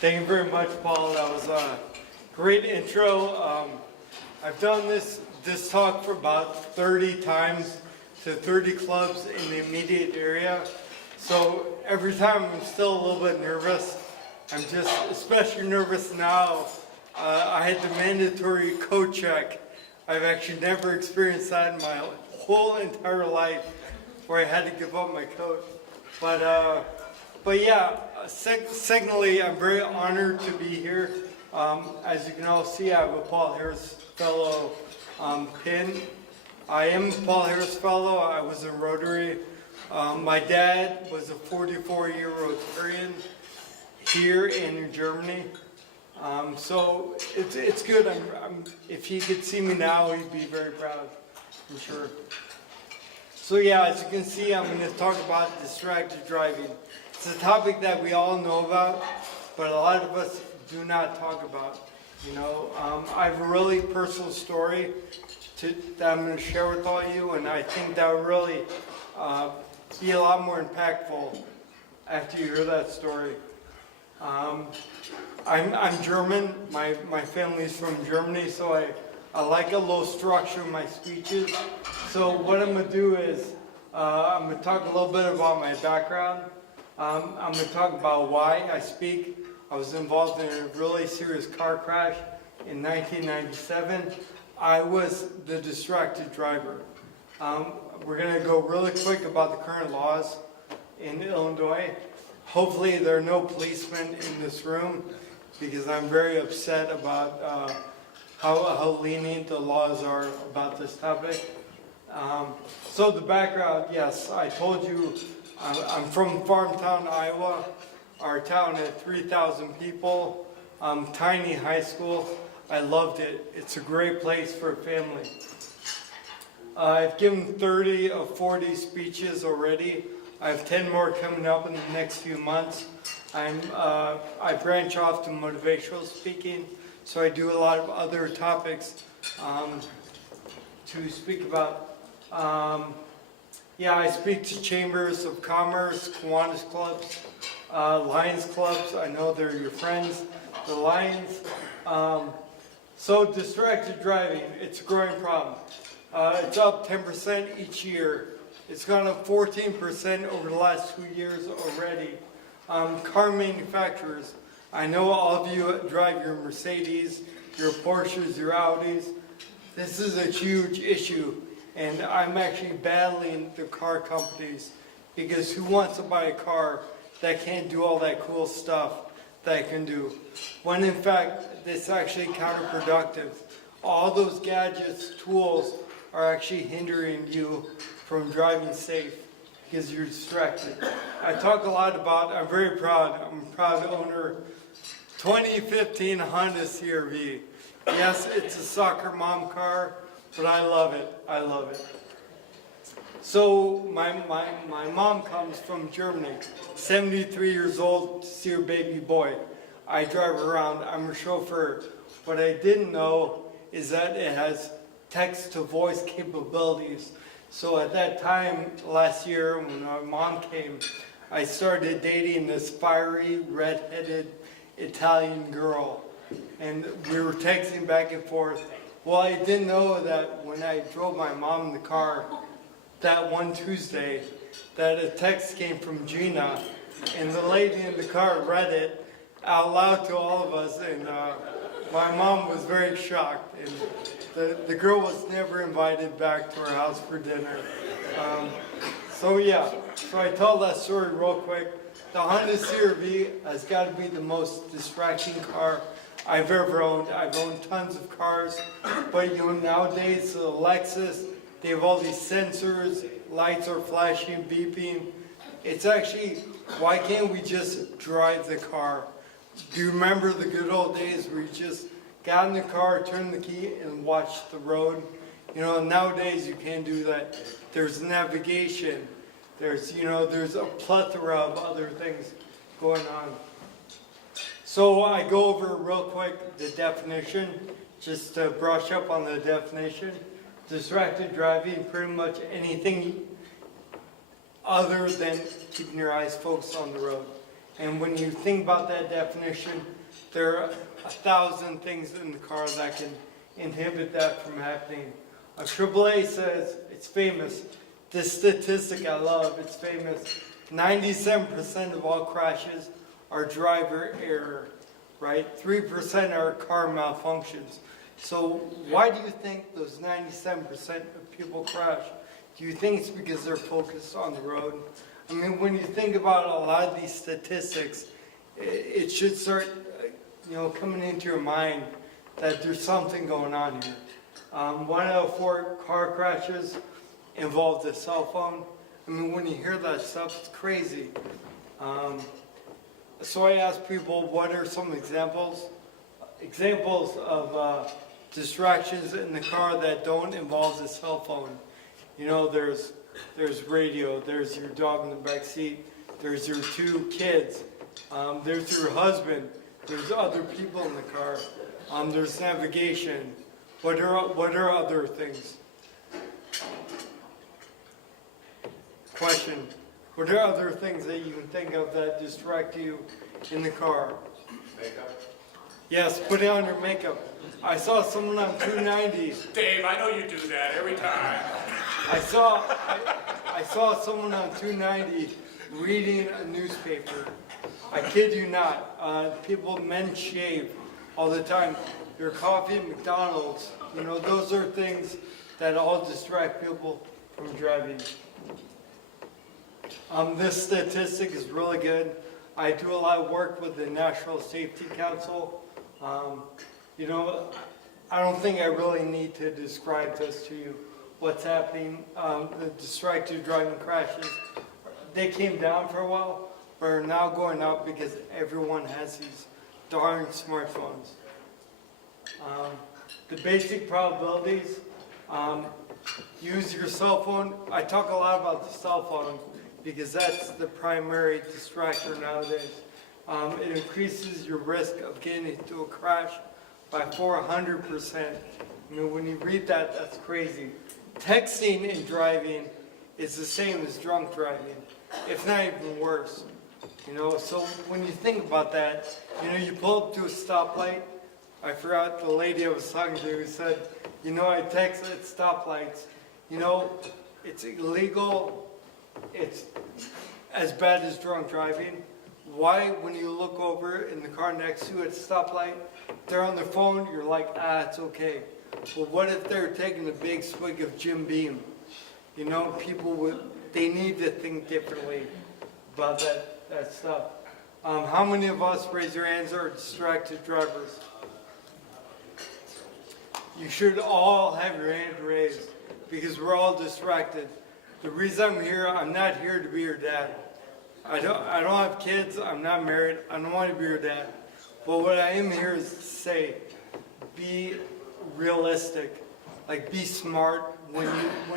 Thank you very much, Paul. That was a great intro. I've done this talk for about 30 times to 30 clubs in the immediate area. So every time I'm still a little bit nervous. I'm just especially nervous now. I had the mandatory code check. I've actually never experienced that in my whole entire life where I had to give up my coat. But yeah, secondly, I'm very honored to be here. As you can all see, I have a Paul Harris Fellow pin. I am a Paul Harris Fellow. I was in Rotary. My dad was a 44-year Rotarian here and in Germany. So it's good. If he could see me now, he'd be very proud, I'm sure. So yeah, as you can see, I'm going to talk about distracted driving. It's a topic that we all know about, but a lot of us do not talk about. You know, I have a really personal story that I'm going to share with all of you, and I think that will really be a lot more impactful after you hear that story. I'm German. My family's from Germany, so I like a little structure in my speeches. So what I'm going to do is I'm going to talk a little bit about my background. I'm going to talk about why I speak. I was involved in a really serious car crash in 1997. I was the distracted driver. We're going to go really quick about the current laws in Illinois. Hopefully there are no policemen in this room because I'm very upset about how lenient the laws are about this topic. So the background, yes, I told you I'm from Farmtown, Iowa. Our town had 3,000 people, tiny high school. I loved it. It's a great place for a family. I've given 30 of 40 speeches already. I have 10 more coming up in the next few months. I branch off to motivational speaking, so I do a lot of other topics to speak about. Yeah, I speak to chambers of commerce, Kiwanis clubs, Lions clubs. I know they're your friends, the Lions. So distracted driving, it's a growing problem. It's up 10% each year. It's gone up 14% over the last 2 years already. Car manufacturers, I know all of you drive your Mercedes, your Porsches, your Audis. This is a huge issue, and I'm actually battling the car companies because who wants to buy a car that can't do all that cool stuff that it can do? When in fact, it's actually counterproductive. All those gadgets, tools, are actually hindering you from driving safe because you're distracted. I talk a lot about, I'm very proud, I'm a proud owner, 2015 Honda CR-V. Yes, it's a soccer mom car, but I love it, I love it. So my mom comes from Germany, 73 years old, to see her baby boy. I drive around, I'm a chauffeur. What I didn't know is that it has text-to-voice capabilities. So at that time, last year, when my mom came, I started dating this fiery, red-headed Italian girl. And we were texting back and forth. Well, I didn't know that when I drove my mom in the car that one Tuesday, that a text came from Gina, and the lady in the car read it out loud to all of us, and my mom was very shocked. And the girl was never invited back to our house for dinner. So yeah, so I tell that story real quick. The Honda CR-V has got to be the most distracting car I've ever owned. I've owned tons of cars, but you know, nowadays the Lexus, they have all these sensors, lights are flashing, beeping. It's actually, why can't we just drive the car? Do you remember the good old days where you just got in the car, turned the key, and watched the road? You know, nowadays you can't do that. There's navigation. There's a plethora of other things going on. So I go over real quick the definition, just to brush up on the definition. Distracted driving, pretty much anything other than keeping your eyes focused on the road. And when you think about that definition, there are 1,000 things in the car that can inhibit that from happening. AAA says, it's famous, this statistic I love, it's famous, 97% of all crashes are driver error, right? 3% are car malfunctions. So why do you think those 97% of people crash? Do you think it's because they're focused on the road? I mean, when you think about a lot of these statistics, it should start, coming into your mind that there's something going on here. 1 out of 4 car crashes involved a cell phone. I mean, when you hear that stuff, it's crazy. So I asked people, what are some examples of distractions in the car that don't involve the cell phone? There's radio, there's your dog in the back seat, there's your 2 kids, there's your husband, there's other people in the car, there's navigation. What are other things? Question. What are other things that you can think of that distract you in the car? Makeup. Yes, putting on your makeup. I saw someone on 290. Dave, I know you do that every time. I saw someone on 290 reading a newspaper. I kid you not. Men shave all the time. Your coffee at McDonald's. Those are things that all distract people from driving. This statistic is really good. I do a lot of work with the National Safety Council. I don't think I really need to describe this to you, what's happening. The distracted driving crashes, they came down for a while, but are now going up because everyone has these darn smartphones. The basic probabilities, use your cell phone. I talk a lot about the cell phone because that's the primary distractor nowadays. It increases your risk of getting into a crash by 400%. I mean, when you read that, that's crazy. Texting and driving is the same as drunk driving, if not even worse. So when you think about that, you pull up to a stoplight. I forgot the lady I was talking to who said, I text at stoplights. It's illegal. It's as bad as drunk driving. Why, when you look over in the car next to it, stoplight, they're on their phone, you're like, it's okay. Well, what if they're taking a big swig of Jim Beam? They need to think differently about that stuff. How many of us, raise your hands, are distracted drivers? You should all have your hand raised because we're all distracted. The reason I'm here, I'm not here to be your dad. I don't have kids, I'm not married, I don't want to be your dad. But what I am here is to say, be realistic, be smart when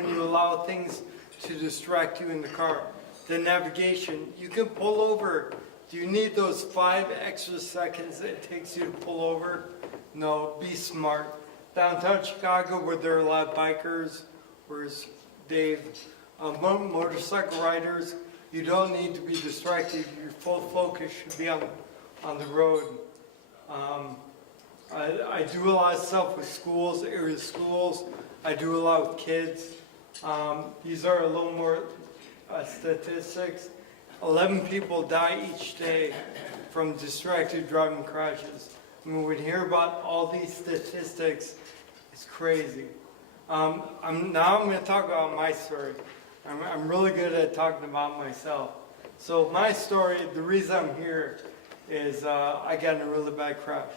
you allow things to distract you in the car. The navigation, you can pull over. Do you need those 5 extra seconds it takes you to pull over? No, be smart. Downtown Chicago, where there are a lot of bikers, where's Dave, motorcycle riders, you don't need to be distracted. Your full focus should be on the road. I do a lot of stuff with schools, area schools. I do a lot with kids. These are a little more statistics. 11 people die each day from distracted driving crashes. I mean, when we hear about all these statistics, it's crazy. Now I'm going to talk about my story. I'm really good at talking about myself. So my story, the reason I'm here is I got in a really bad crash.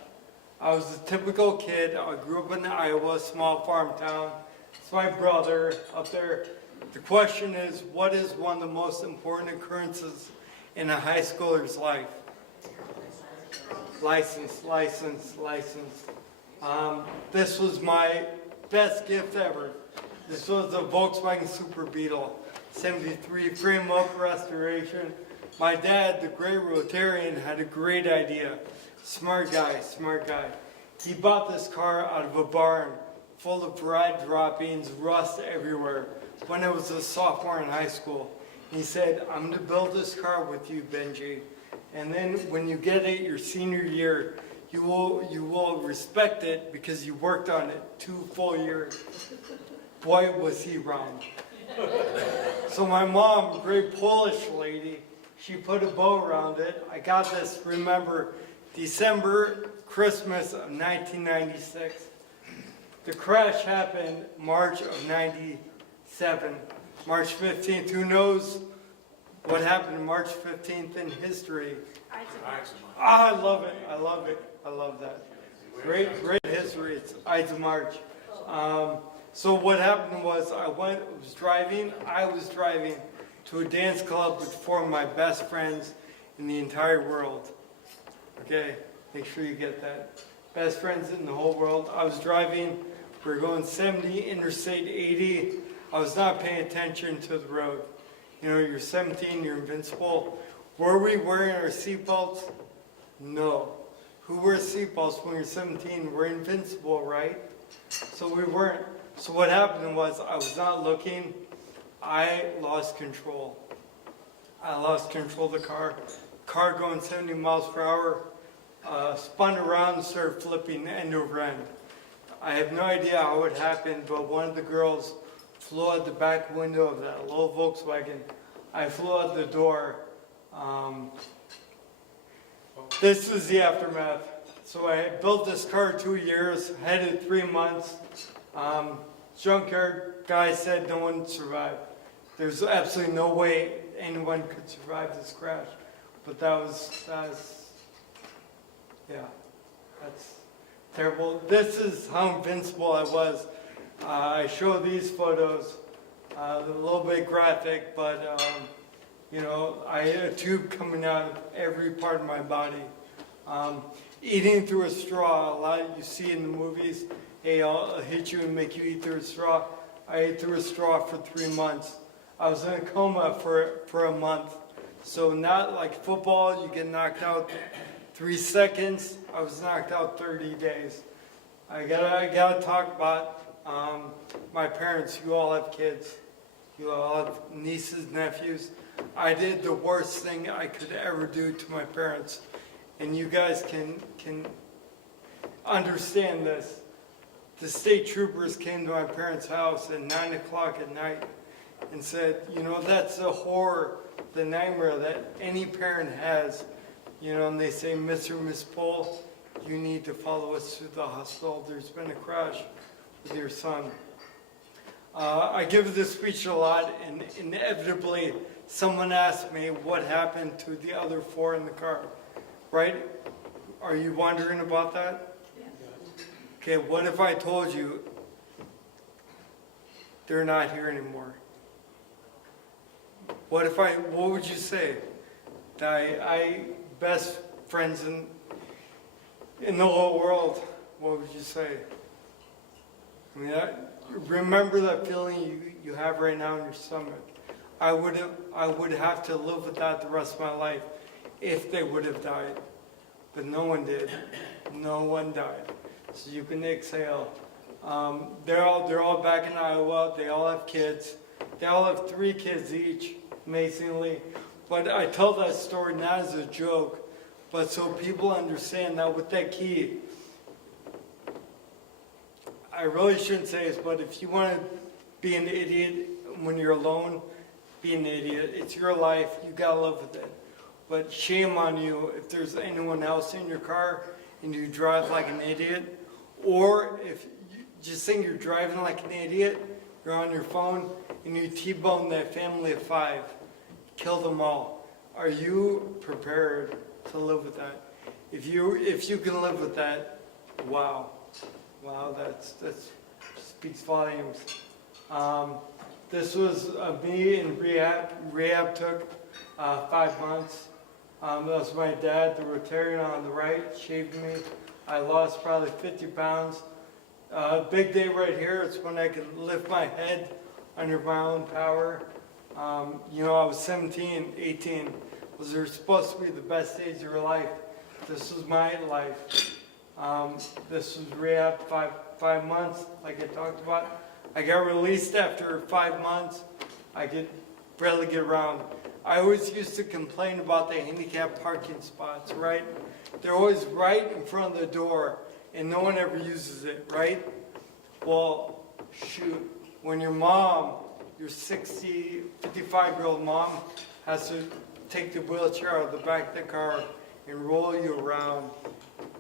I was a typical kid. I grew up in Iowa, small farm town. It's my brother up there. The question is, what is one of the most important occurrences in a high schooler's life? License. This was my best gift ever. This was a Volkswagen Super Beetle, 73 frame-up restoration. My dad, the great Rotarian, had a great idea. Smart guy. He bought this car out of a barn full of rad droppings, rust everywhere, when I was a sophomore in high school. He said, I'm going to build this car with you, Benji. And then when you get it your senior year, you will respect it because you worked on it 2 full years. Boy, was he wrong. So my mom, great Polish lady, she put a bow around it. I got this, remember, December, Christmas of 1996. The crash happened March of 97, March 15th. Who knows what happened March 15th in history? I love it. I love it. I love that. Great history. It's Ides of March. So what happened was I was driving to a dance club with 4 of my best friends in the entire world. Okay, make sure you get that. Best friends in the whole world. I was driving, we were going 70, Interstate 80. I was not paying attention to the road. You know, you're 17, you're invincible. Were we wearing our seatbelts? No. Who wears seatbelts when you're 17? We're invincible, right? So we weren't. So what happened was I was not looking. I lost control. I lost control of the car. Car going 70 miles per hour, spun around and started flipping end over end. I have no idea how it happened, but one of the girls flew out the back window of that little Volkswagen. I flew out the door. This is the aftermath. So I built this car 2 years, had it 3 months. Junkyard guy said no one survived. There's absolutely no way anyone could survive this crash. But that's terrible. This is how invincible I was. I show these photos, a little bit graphic, but you know, I had a tube coming out of every part of my body. Eating through a straw, a lot you see in the movies, hey, I'll hit you and make you eat through a straw. I ate through a straw for 3 months. I was in a coma for a month. So not like football, you get knocked out 3 seconds. I was knocked out 30 days. I gotta talk about my parents. You all have kids. You all have nieces, nephews. I did the worst thing I could ever do to my parents. And you guys can understand this. The state troopers came to my parents' house at 9 o'clock at night and said, you know, that's the horror, the nightmare that any parent has. You know, and they say, Mr. and Miss Pohl, you need to follow us to the hospital. There's been a crash with your son. I give this speech a lot, and inevitably someone asks me what happened to the other 4 in the car, right? Are you wondering about that? Okay, what if I told you they're not here anymore? What would you say? I best friends in the whole world, what would you say? I mean, remember that feeling you have right now in your stomach. I would have to live with that the rest of my life if they would have died. But no one did. No one died. So you can exhale. They're all back in Iowa. They all have kids. They all have 3 kids each, amazingly. But I tell that story not as a joke, but so people understand that with that key, I really shouldn't say this, but if you want to be an idiot when you're alone, be an idiot. It's your life. You gotta live with it. But shame on you if there's anyone else in your car and you drive like an idiot, or if you just think you're driving like an idiot, you're on your phone and you T-bone that family of 5, kill them all. Are you prepared to live with that? If you can live with that, wow, that speaks volumes. This was me in rehab. Rehab took 5 months. That was my dad, the Rotarian on the right, shaved me. I lost probably 50 pounds. Big day right here. It's when I can lift my head under my own power. You know, I was 17, 18. Those are supposed to be the best days of your life. This was my life. This was rehab 5 months, like I talked about. I got released after 5 months. I get barely get around. I always used to complain about the handicap parking spots, right? They're always right in front of the door, and no one ever uses it, right? Well, shoot, when your mom, your 55-year-old mom, has to take the wheelchair out of the back of the car and roll you around,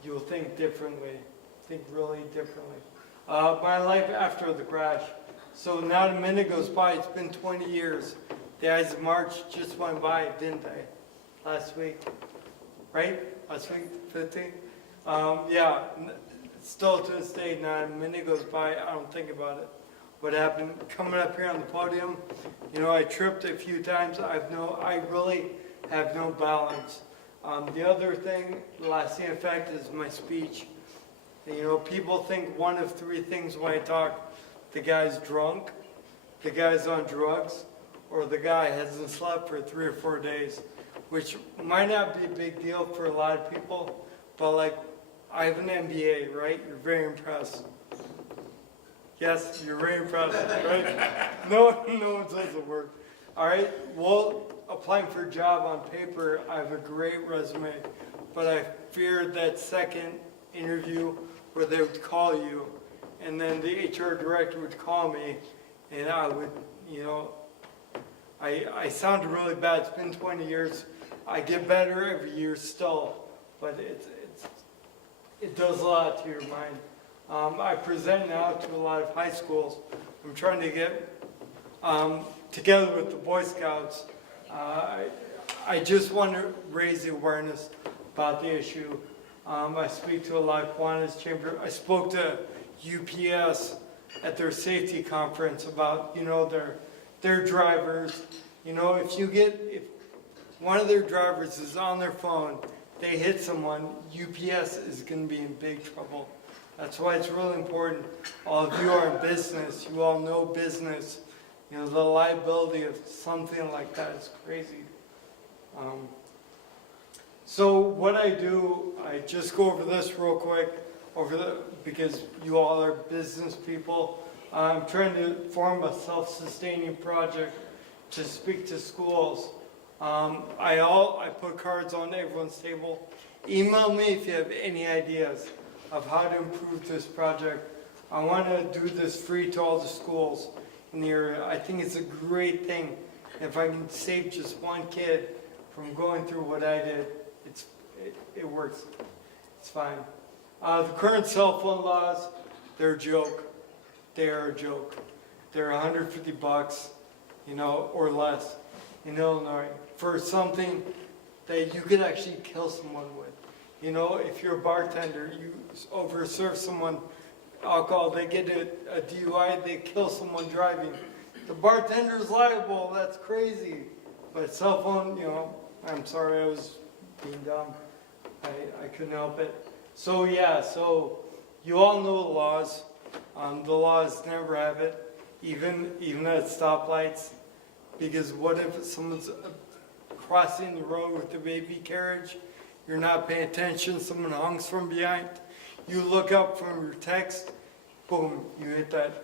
you'll think differently, think really differently. My life after the crash. So not a minute goes by, it's been 20 years. The Ides of March just went by, didn't they? Last week, right? Last week, 15th? Yeah, still to this day, not a minute goes by, I don't think about it. What happened coming up here on the podium, you know, I tripped a few times. I really have no balance. The other thing, the lasting effect is my speech. You know, people think one of three things when I talk. The guy's drunk, the guy's on drugs, or the guy hasn't slept for 3 or 4 days, which might not be a big deal for a lot of people, but like, I have an MBA, right? You're very impressed. Yes, you're very impressed, right? No one says a word. All right, well, applying for a job on paper, I have a great resume, but I feared that second interview where they would call you, and then the HR director would call me, and I would, you know, I sounded really bad. It's been 20 years. I get better every year still, but it does a lot to your mind. I present now to a lot of high schools. I'm trying to get together with the Boy Scouts. I just want to raise the awareness about the issue. I speak to a lot of Kiwanis Chamber. I spoke to UPS at their safety conference about, you know, their drivers. You know, if one of their drivers is on their phone, they hit someone, UPS is going to be in big trouble. That's why it's really important. All of you are in business. You all know business. You know, the liability of something like that is crazy. So what I do, I just go over this real quick, because you all are business people. I'm trying to form a self-sustaining project to speak to schools. I put cards on everyone's table. Email me if you have any ideas of how to improve this project. I want to do this free to all the schools in the area. I think it's a great thing. If I can save just one kid from going through what I did, it works. It's fine. The current cell phone laws, they're a joke. They are a joke. They're $150, you know, or less in Illinois for something that you could actually kill someone with. You know, if you're a bartender, you overserve someone alcohol, they get a DUI, they kill someone driving. The bartender's liable, that's crazy. But cell phone, you know, I'm sorry, I was being dumb. I couldn't help it. So yeah, so you all know the laws. The laws never have it, even at stoplights. Because what if someone's crossing the road with a baby carriage, you're not paying attention, someone honks from behind, you look up from your text, boom, you hit that.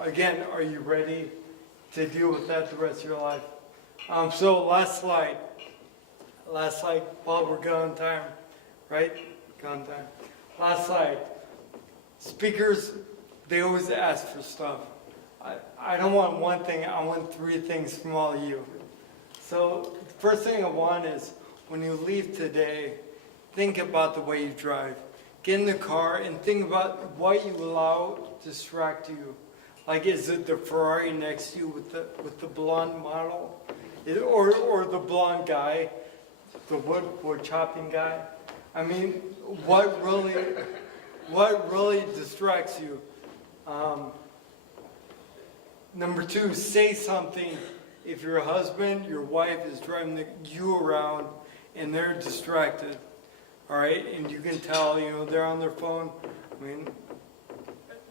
Again, are you ready to deal with that the rest of your life? So last slide, well, we're good on time, right? Good on time. Last slide. Speakers, they always ask for stuff. I don't want one thing, I want 3 things from all of you. So the first thing I want is, when you leave today, think about the way you drive. Get in the car and think about what you allow to distract you. Like, is it the Ferrari next to you with the blonde model? Or the blonde guy, the wood chopping guy? I mean, what really distracts you? Number 2, say something. If your husband, your wife is driving you around and they're distracted, all right, and you can tell, you know, they're on their phone, I mean,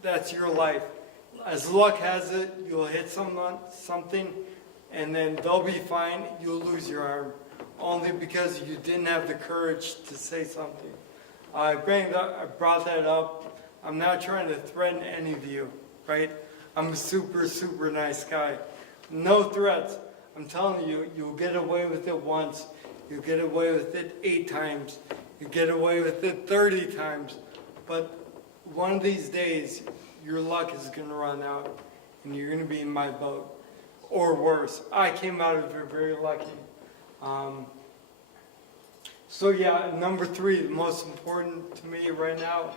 that's your life. As luck has it, you'll hit something, and then they'll be fine, you'll lose your arm, only because you didn't have the courage to say something. I brought that up. I'm not trying to threaten any of you, right? I'm a super, super nice guy. No threats. I'm telling you, you'll get away with it once, you'll get away with it 8 times, you get away with it 30 times, but one of these days, your luck is gonna run out, and you're gonna be in my boat, or worse. I came out of it very lucky. So yeah, number 3, the most important to me right now,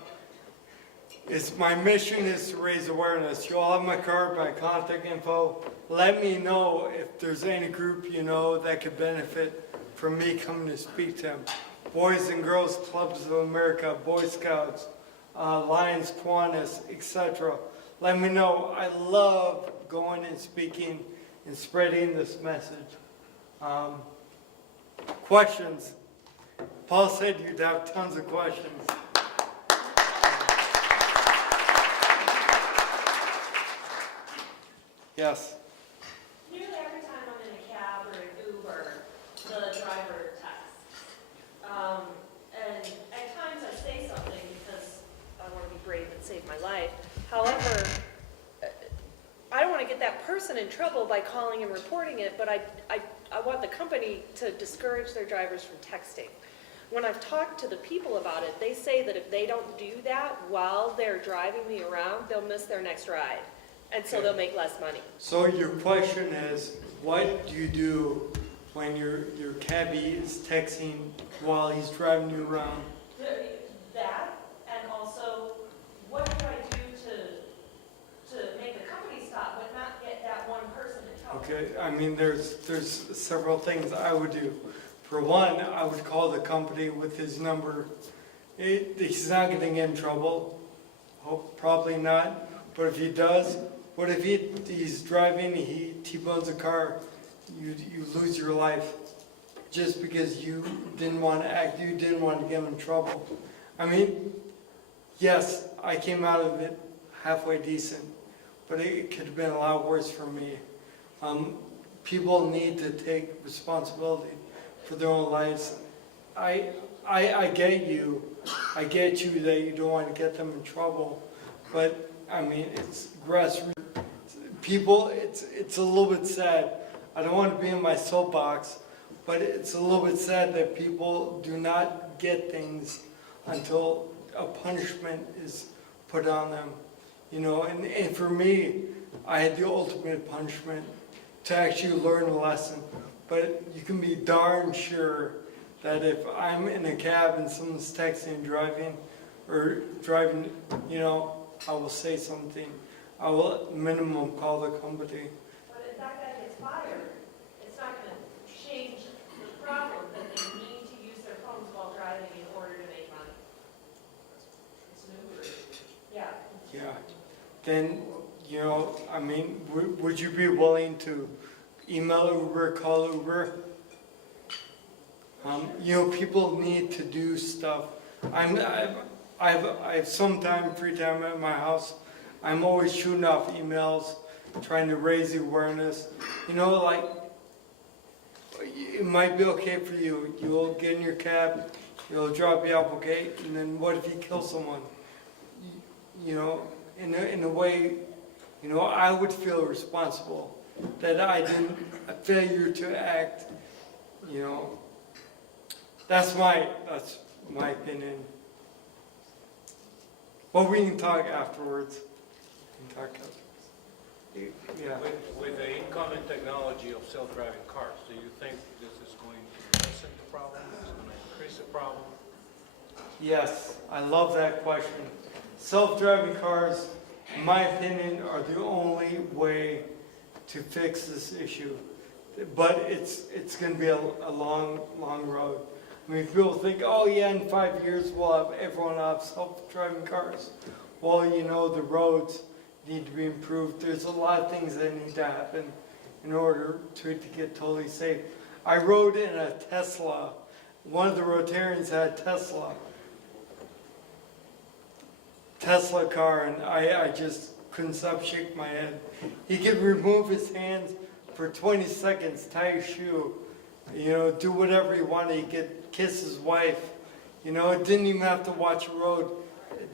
is my mission is to raise awareness. You all have my card, my contact info. Let me know if there's any group you know that could benefit from me coming to speak to them. Boys and Girls Clubs of America, Boy Scouts, Lions, Kiwanis, etc. Let me know. I love going and speaking and spreading this message. Questions? Paul said you'd have tons of questions. Yes. Nearly every time I'm in a cab or an Uber, the driver texts. And at times I say something because I want to be brave and save my life. However, I don't want to get that person in trouble by calling and reporting it, but I want the company to discourage their drivers from texting. When I've talked to the people about it, they say that if they don't do that while they're driving me around, they'll miss their next ride. And so they'll make less money. So your question is, what do you do when your cabbie is texting while he's driving you around? That, and also, what do I do to make the company stop but not get that one person in trouble? Okay, I mean, there's several things I would do. For one, I would call the company with his number. He's not going to get in trouble. Probably not. But if he does, what if he's driving, he T-bones a car, you lose your life just because you didn't want to act, you didn't want to get him in trouble. I mean, yes, I came out of it halfway decent, but it could have been a lot worse for me. People need to take responsibility for their own lives. I get you. I get you that you don't want to get them in trouble, but I mean, it's grassroots. People, it's a little bit sad. I don't want to be in my soapbox, but it's a little bit sad that people do not get things until a punishment is put on them. You know, and for me, I had the ultimate punishment to actually learn a lesson. But you can be darn sure that if I'm in a cab and someone's texting and driving, you know, I will say something. I will at minimum call the company. But if that guy gets fired, it's not going to change the problem that they need to use their phones while driving in order to make money. It's an Uber. Yeah. Yeah. Then, you know, I mean, would you be willing to email Uber, call Uber? You know, people need to do stuff. I have some time, free time at my house. I'm always shooting off emails, trying to raise the awareness. You know, like, it might be okay for you. You'll get in your cab, you'll drop you off, okay? And then what if you kill someone? You know, in a way, you know, I would feel responsible that I didn't, a failure to act, you know. That's my opinion. But we can talk afterwards. Yeah. With the incoming technology of self-driving cars, do you think this is going to lessen the problem? Is it going to increase the problem? Yes, I love that question. Self-driving cars, in my opinion, are the only way to fix this issue. But it's going to be a long road. I mean, people think, oh yeah, in 5 years we'll have everyone have self-driving cars. Well, you know, the roads need to be improved. There's a lot of things that need to happen in order to get totally safe. I rode in a Tesla. One of the Rotarians had a Tesla car, and I just couldn't stop shaking my head. He could remove his hands for 20 seconds, tie his shoe, you know, do whatever he wanted. He could kiss his wife. You know, it didn't even have to watch a road.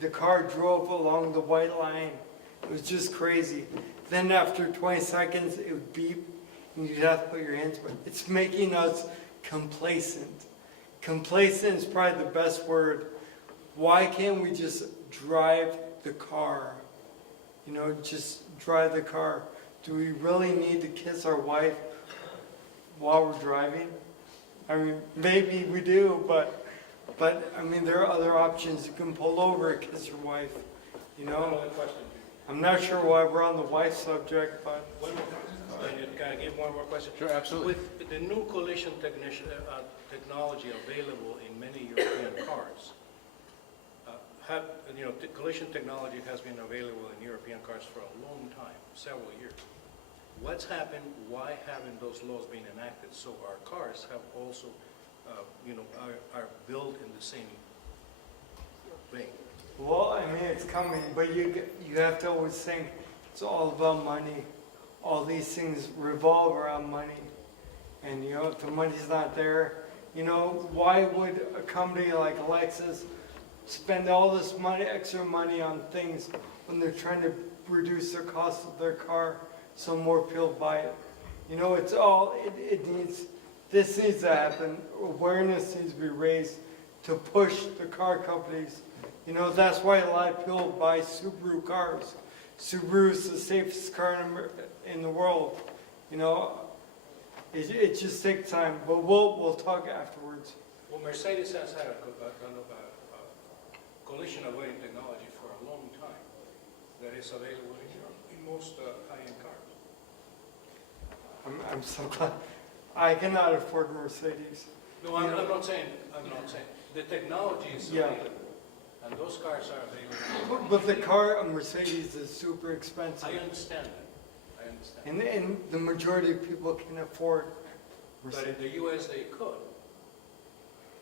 The car drove along the white line. It was just crazy. Then after 20 seconds, it would beep, You have to put your hands where it's making us complacent. Complacent is probably the best word. Why can't we just drive the car? You know, just drive the car. Do we really need to kiss our wife while we're driving? I mean, maybe we do, but I mean, there are other options. You can pull over and kiss your wife. You know, Another question. I'm not sure why we're on the wife subject, but Can I give one more question? Sure, absolutely. With the new collision technology available in many European cars, collision technology has been available in European cars for a long time, several years. What's happened? Why haven't those laws been enacted so our cars have also, are built in the same vein? well, I mean, it's coming. But you have to always think it's all about money. All these things revolve around money. And, you know, if the money's not there, you know, why would a company like Lexus spend all this money, extra money on things when they're trying to reduce the cost of their car so more people buy it? You know, it's all, this needs to happen. Awareness needs to be raised to push the car companies. You know, that's why a lot of people buy Subaru cars. Subaru is the safest car in the world. You know, it just takes time, but we'll talk afterwards. Well, Mercedes has had a collision avoiding technology for a long time that is available in most high-end cars. I'm so glad. I cannot afford Mercedes. No, I'm not saying. The technology is Yeah. available, and those cars are available. But the car, a Mercedes, is super expensive. I understand that. I understand. And the majority of people can afford But in Mercedes. the U.S. they could.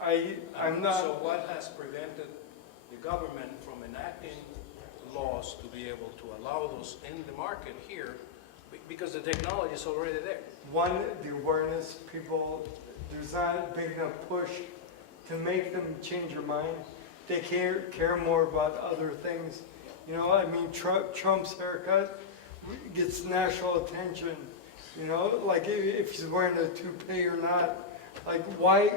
I'm So not, what has prevented the government from enacting laws to be able to allow those in the market here? Because the technology is already there. one, the awareness, people, there's not a big enough push to make them change their mind. They care more about other things. You know, I mean, Trump's haircut gets national attention. You know, like if he's wearing a toupee or not. Like why,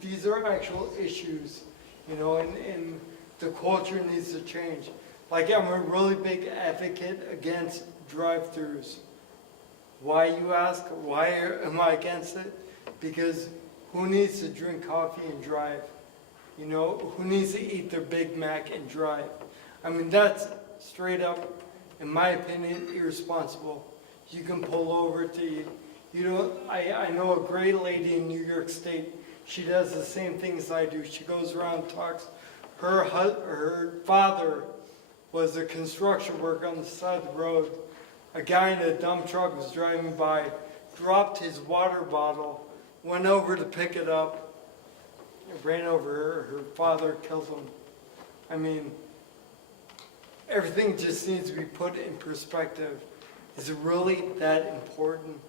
these are actual issues, you know, and the culture needs to change. Like I'm a really big advocate against drive-thrus. Why, you ask? Why am I against it? Because who needs to drink coffee and drive? You know, who needs to eat their Big Mac and drive? I mean, that's straight up, in my opinion, irresponsible. You can pull over to eat. You know, I know a great lady in New York State. She does the same things I do. She goes around and talks. Her father was a construction worker on the side of the road. A guy in a dump truck was driving by, dropped his water bottle, went over to pick it up, ran over her. Her father killed him. I mean, everything just needs to be put in perspective. Is it really that important?